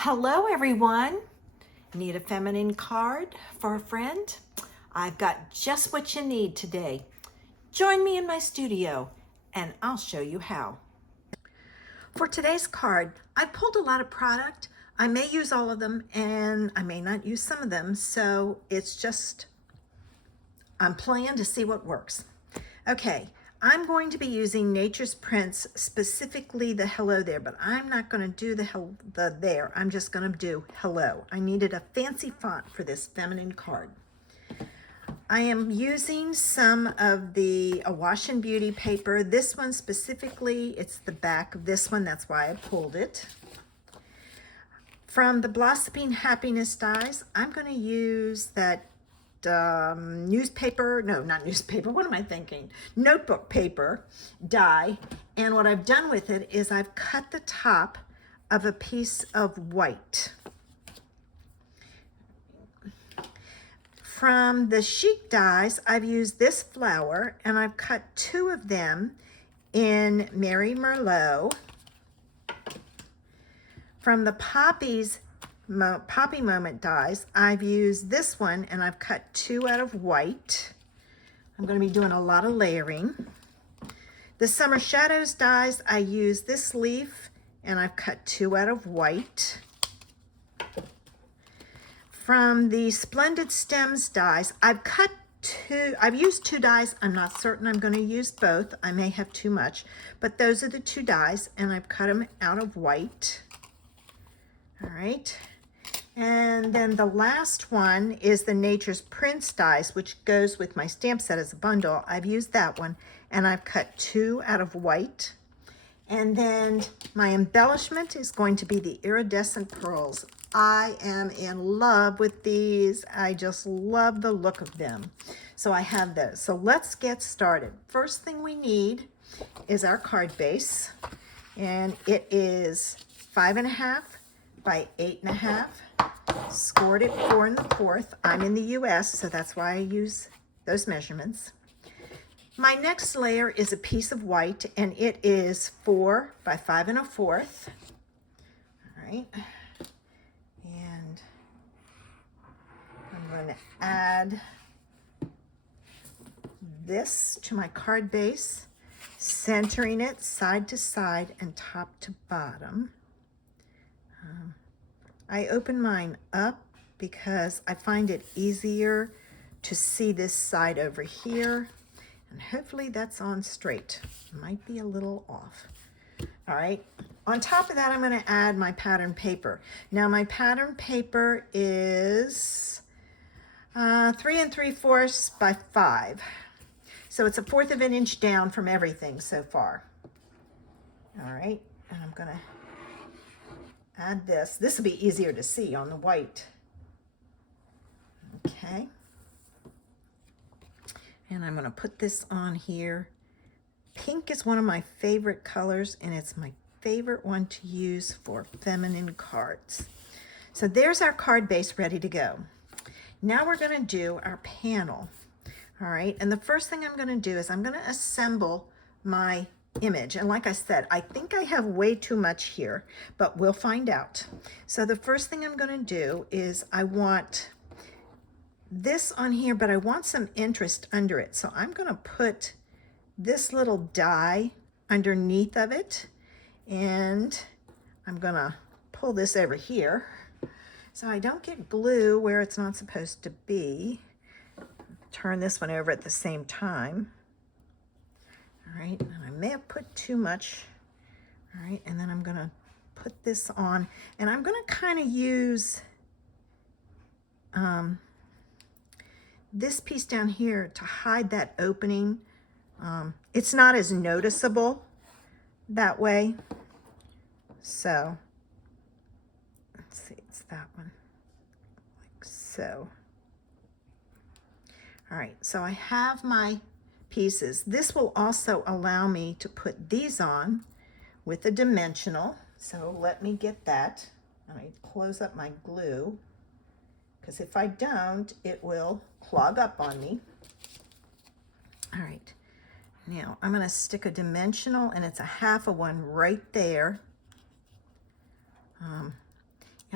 Hello everyone. Need a feminine card for a friend? I've got just what you need today. Join me in my studio and I'll show you how. For today's card, I pulled a lot of product. I may use all of them and I may not use some of them, so I'm playing to see what works. Okay, I'm going to be using Nature's Prints, specifically the hello there, but I'm not going to do the there. I'm just going to do hello. I needed a fancy font for this feminine card. I am using some of the Wash and Beauty paper. This one specifically, it's the back of this one. That's why I pulled it. From the Blossoming Happiness dies, I'm going to use that newspaper, no, not newspaper, what am I thinking? Notebook paper die. And what I've done with it is I've cut the top of a piece of white. From the Chic dies, I've used this flower and I've cut two of them in Mary Merlot. From the Poppy Moment dies, I've used this one and I've cut two out of white. I'm going to be doing a lot of layering. The Summer Shadows dies, I use this leaf and I've cut two out of white. From the Splendid Stems dies, I've used two dies. I'm not certain I'm going to use both. I may have too much, but those are the two dies and I've cut them out of white. All right. And then the last one is the Nature's Prints dies, which goes with my stamp set as a bundle. I've used that one and I've cut two out of white. And then my embellishment is going to be the Iridescent Pearls. I am in love with these. I just love the look of them. So I have those. So let's get started. First thing we need is our card base. And it is 5.5 by 8.5. Scored at 4 1/4. I'm in the US, so that's why I use those measurements. My next layer is a piece of white, and it is 4 by 5 1/4. All right. And I'm going to add this to my card base, centering it side to side and top to bottom. I open mine up because I find it easier to see this side over here, and hopefully that's on straight. Might be a little off. All right, on top of that, I'm going to add my pattern paper. Now my pattern paper is 3 3/4 by 5. So it's 1/4 of an inch down from everything so far. All right, and I'm going to add this. This will be easier to see on the white. Okay. And I'm going to put this on here. Pink is one of my favorite colors, and it's my favorite one to use for feminine cards. So there's our card base ready to go. Now we're going to do our panel. All right. And the first thing I'm going to do is I'm going to assemble my image. And like I said, I think I have way too much here, but we'll find out. So the first thing I'm going to do is I want this on here, but I want some interest under it. So I'm going to put this little die underneath of it, and I'm going to pull this over here so I don't get glue where it's not supposed to be. Turn this one over at the same time. All right, and I may have put too much. All right, and then I'm going to put this on, and I'm going to kind of use this piece down here to hide that opening. It's not as noticeable that way. So let's see, it's that one, like so. All right, so I have my pieces. This will also allow me to put these on with a dimensional. So let me get that. Let me close up my glue, because if I don't, it will clog up on me. All right, now I'm going to stick a dimensional, and it's a 1/2 of one right there.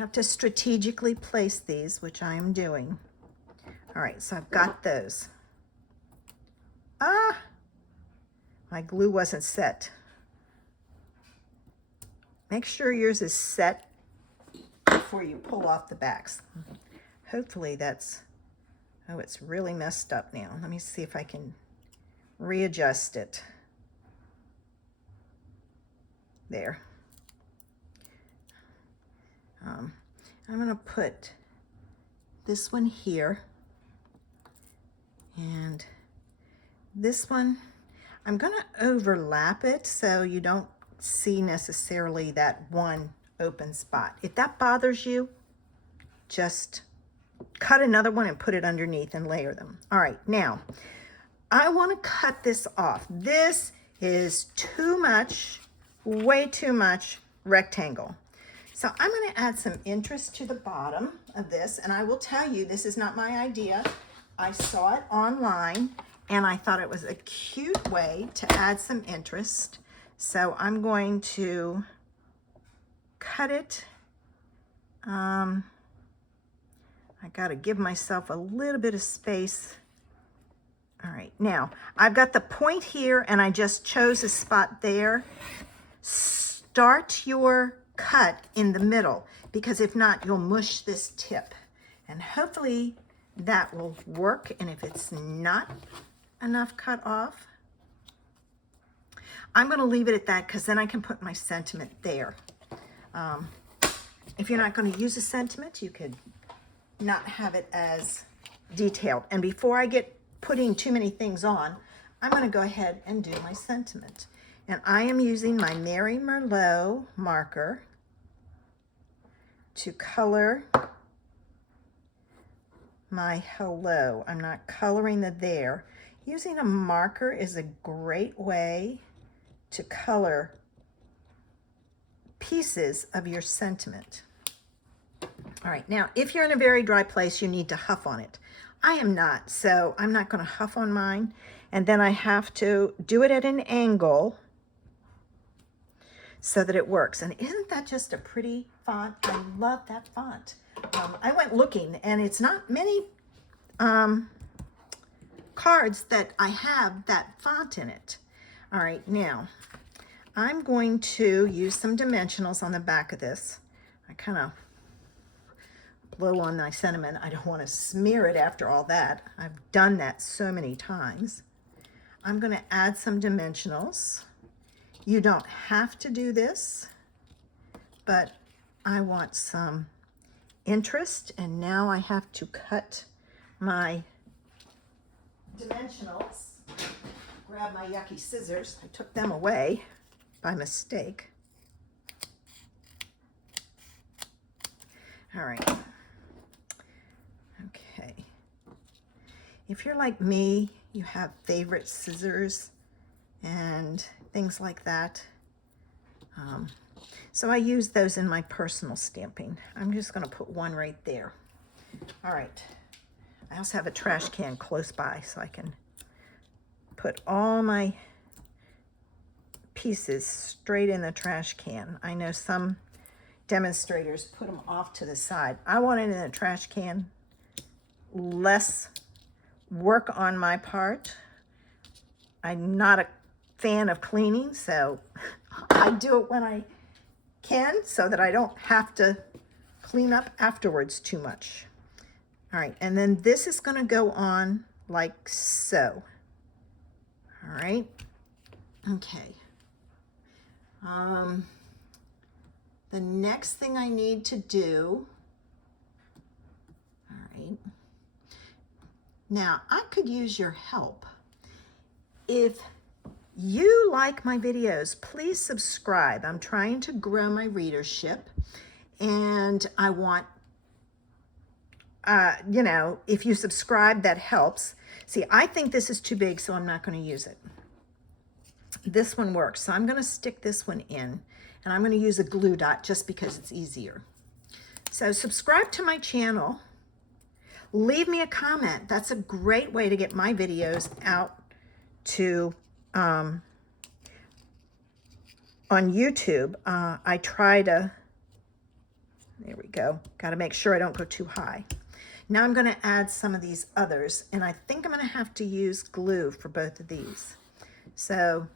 have to strategically place these, which I am doing. All right, so I've got those. Ah, my glue wasn't set. Make sure yours is set before you pull off the backs. Hopefully that's, oh, it's really messed up now. Let me see if I can readjust it. There. I'm gonna put this one here, and this one, I'm gonna overlap it so you don't see necessarily that one open spot. If that bothers you, just cut another one and put it underneath and layer them. All right, now I want to cut this off. This is too much, way too much rectangle. So I'm going to add some interest to the bottom of this, and I will tell you, this is not my idea. I saw it online, and I thought it was a cute way to add some interest. So I'm going to cut it. I got to give myself a little bit of space. All right, now I've got the point here, and I just chose a spot there. Start your cut in the middle, because if not, you'll mush this tip, and hopefully that will work. And if it's not enough cut off, I'm going to leave it at that, because then I can put my sentiment there. If you're not going to use a sentiment, you could not have it as detailed. And before I get putting too many things on, I'm going to go ahead and do my sentiment. And I am using my Mary Merlot marker to color my hello. I'm not coloring the there. Using a marker is a great way to color pieces of your sentiment. All right, now if you're in a very dry place, you need to huff on it. I am not, so I'm not going to huff on mine. And then I have to do it at an angle so that it works. And isn't that just a pretty font? I love that font. I went looking, and it's not many cards that I have that font in it. All right, now I'm going to use some dimensionals on the back of this. I kind of blow on my sentiment. I don't want to smear it after all that. I've done that so many times. I'm going to add some dimensionals. You don't have to do this, but I want some interest, and now I have to cut my dimensionals. Grab my yucky scissors. I took them away by mistake. All right. Okay. If you're like me, you have favorite scissors and things like that. So I use those in my personal stamping. I'm just going to put one right there. All right. I also have a trash can close by, so I can put all my pieces straight in the trash can. I know some demonstrators put them off to the side. I want it in a trash can. Less work on my part. I'm not a fan of cleaning, so I do it when I can so that I don't have to clean up afterwards too much. All right, and then this is going to go on like so. All right, okay. The next thing I need to do, all right, now I could use your help. If you like my videos, please subscribe. I'm trying to grow my readership, and I want, you know, if you subscribe, that helps. See, I think this is too big, so I'm not going to use it. This one works, so I'm going to stick this one in, and I'm going to use a glue dot just because it's easier. So subscribe to my channel. Leave me a comment. That's a great way to get my videos out to on YouTube. I try to There we go. Got to make sure I don't go too high. Now I'm going to add some of these others, and I think I'm going to have to use glue for both of these. So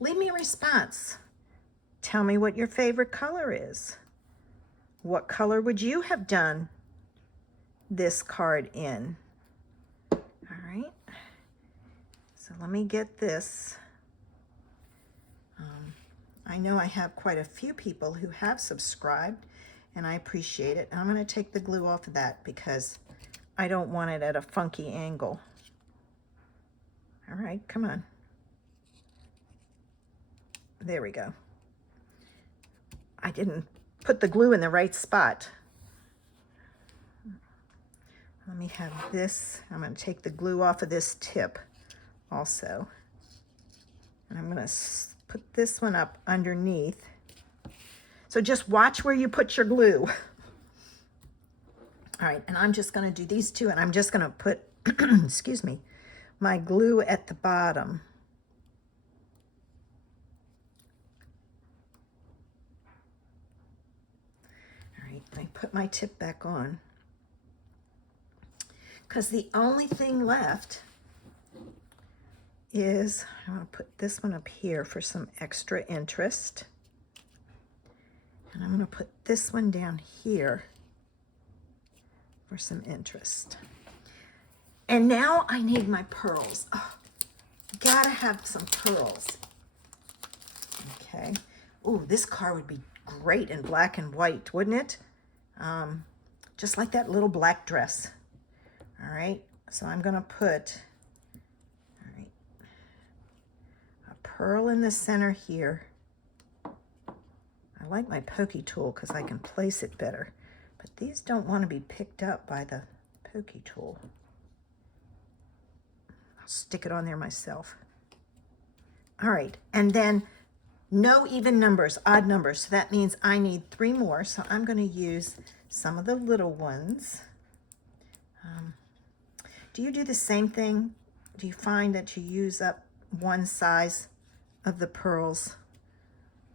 leave me a response. Tell me what your favorite color is. What color would you have done this card in? All right. So let me get this. I know I have quite a few people who have subscribed, and I appreciate it. And I'm going to take the glue off of that because I don't want it at a funky angle. All right, come on. There we go. I didn't put the glue in the right spot. Let me have this. I'm going to take the glue off of this tip also. And I'm going to put this one up underneath. So just watch where you put your glue. All right, and I'm just going to do these two, and I'm just going to put, excuse me, my glue at the bottom. All right, I put my tip back on. Because the only thing left is, I'm going to put this one up here for some extra interest. And I'm going to put this one down here for some interest. And now I need my pearls. Oh, gotta have some pearls. Okay. Ooh, this car would be great in black and white, wouldn't it? Just like that little black dress. All right, so I'm going to put a pearl in the center here. I like my pokey tool because I can place it better, but these don't want to be picked up by the pokey tool. I'll stick it on there myself. All right, and then no even numbers, odd numbers. So that means I need 3 more, so I'm going to use some of the little ones. Do you do the same thing? Do you find that you use up one size of the pearls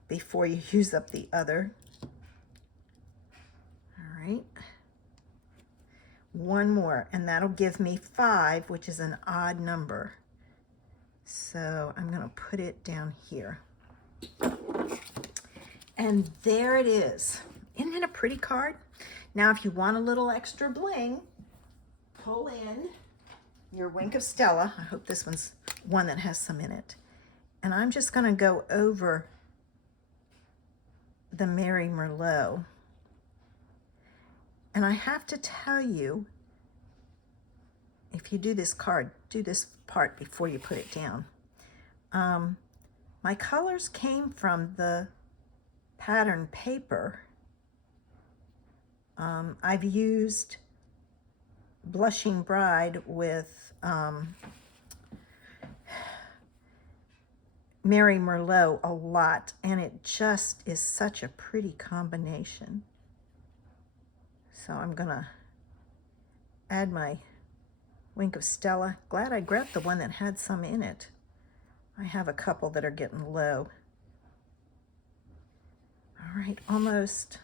before you use up the other? All right. 1 more, and that'll give me 5, which is an odd number. So I'm going to put it down here. And there it is. Isn't it a pretty card? Now, if you want a little extra bling, pull in your Wink of Stella. I hope this one's one that has some in it. And I'm just going to go over the Mary Merlot. And I have to tell you, if you do this card, do this part before you put it down. My colors came from the pattern paper. I've used Blushing Bride with Mary Merlot a lot, and it just is such a pretty combination. So I'm gonna add my Wink of Stella. Glad I grabbed the one that had some in it. I have a couple that are getting low. All right, almost.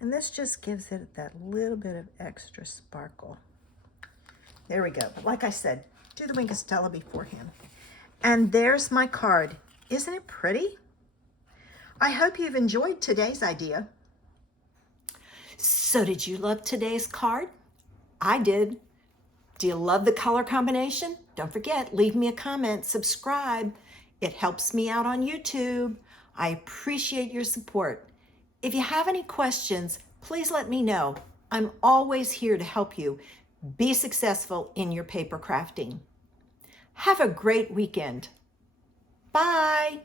And this just gives it that little bit of extra sparkle. There we go. But like I said, do the Wink of Stella beforehand. And there's my card. Isn't it pretty? I hope you've enjoyed today's idea. So did you love today's card? I did. Do you love the color combination? Don't forget, leave me a comment, subscribe. It helps me out on YouTube. I appreciate your support. If you have any questions, please let me know. I'm always here to help you be successful in your paper crafting. Have a great weekend. Bye.